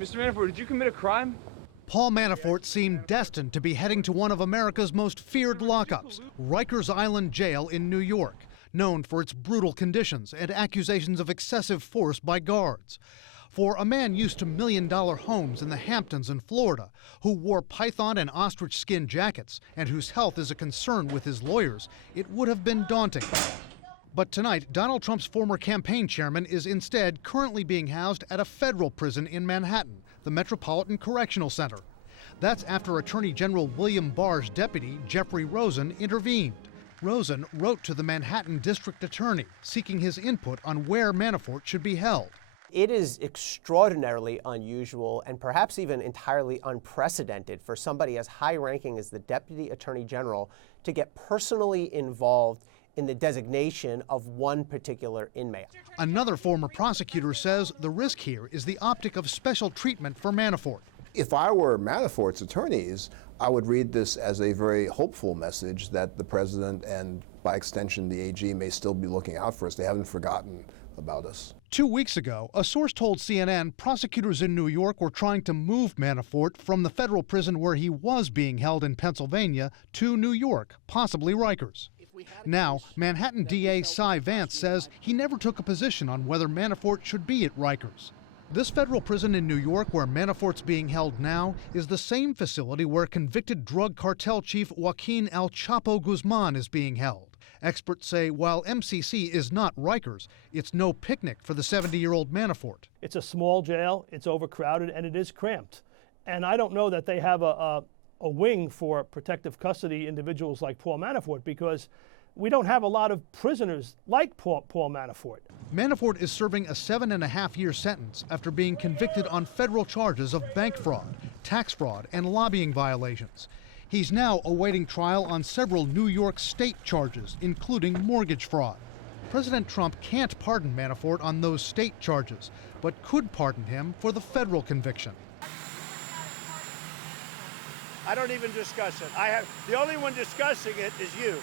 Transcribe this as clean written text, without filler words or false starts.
Mr. Manafort, did you commit a crime? Paul Manafort seemed destined to be heading to one of America's most feared lockups, Rikers Island Jail in New York, known for its brutal conditions and accusations of excessive force by guards. For a man used to million-dollar homes in the Hamptons in Florida, who wore python and ostrich skin jackets, and whose health is a concern with his lawyers, it would have been daunting. But tonight, Donald Trump's former campaign chairman is instead currently being housed at a federal prison in Manhattan, the Metropolitan Correctional Center. That's after Attorney General William Barr's deputy, Jeffrey Rosen, intervened. Rosen wrote to the Manhattan District Attorney, seeking his input on where Manafort should be held. It is extraordinarily unusual and perhaps even entirely unprecedented for somebody as high-ranking as the Deputy Attorney General to get personally involved in the designation of one particular inmate. Another former prosecutor says the risk here is the optic of special treatment for Manafort. If I were Manafort's attorneys, I would read this as a very hopeful message that the president and, by extension, the AG may still be looking out for us. They haven't forgotten about us. 2 weeks ago, a source told CNN prosecutors in New York were trying to move Manafort from the federal prison where he was being held in Pennsylvania to New York, possibly Rikers. Now, Manhattan DA Cy Vance says he never took a position on whether Manafort should be at Rikers. This federal prison in New York where Manafort's being held now is the same facility where convicted drug cartel chief Joaquin El Chapo Guzman is being held. Experts say while MCC is not Rikers, it's no picnic for the 70-year-old Manafort. It's a small jail, it's overcrowded, and it is cramped. And I don't know that they have a wing for protective custody individuals like Paul Manafort, because we don't have a lot of prisoners like Paul Manafort. Manafort is serving a 7.5-year sentence after being convicted on federal charges of bank fraud, tax fraud, and lobbying violations. He's now awaiting trial on several New York state charges, including mortgage fraud. President Trump can't pardon Manafort on those state charges, but could pardon him for the federal conviction. I don't even discuss it. The only one discussing it is you.